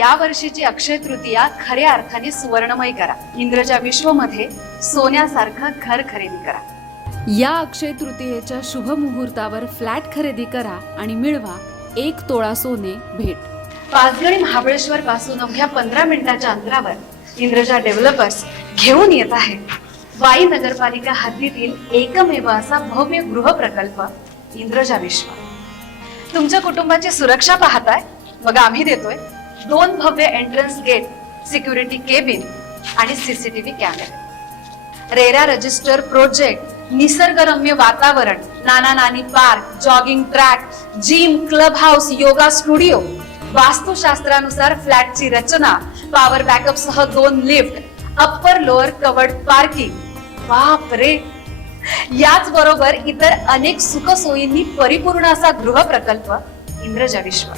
या वर्षीची अक्षय तृतीया खऱ्या अर्थाने सुवर्णमय करा. इंद्रजा विश्वमध्ये सोन्यासारखं घर खरेदी करा. या अक्षय तृतीयेच्या शुभ मुहूर्तावर फ्लॅट खरेदी करा आणि मिळवा एक तोळा सोने भेट. पाचगणी महाबळेश्वर पासून अवघ्या पंधरा मिनिटाच्या अंतरावर इंद्रजा डेव्हलपर्स घेऊन येत आहे वाई नगरपालिका हद्दीतील एकमेव असा भव्य गृह प्रकल्प इंद्रजा विश्व. तुमच्या कुटुंबाची सुरक्षा पाहताय? मग आम्ही देतोय. दोन भव्य एंट्रन्स गेट सिक्युरिटी केबिन आणि सीसीटीव्ही कॅमेरे रेरा रजिस्टर प्रोजेक्ट निसर्गरम्य वातावरण नाना नानी park jogging track gym club house yoga studio वास्तुशास्त्रानुसार फ्लॅटची रचना पॉवर बॅकअप सह दोन lift upper lower covered parking बाप रे याच बरोबर इतर अनेक सुखसोयींनी परिपूर्ण असा गृह प्रकल्प इंद्रजा विश्व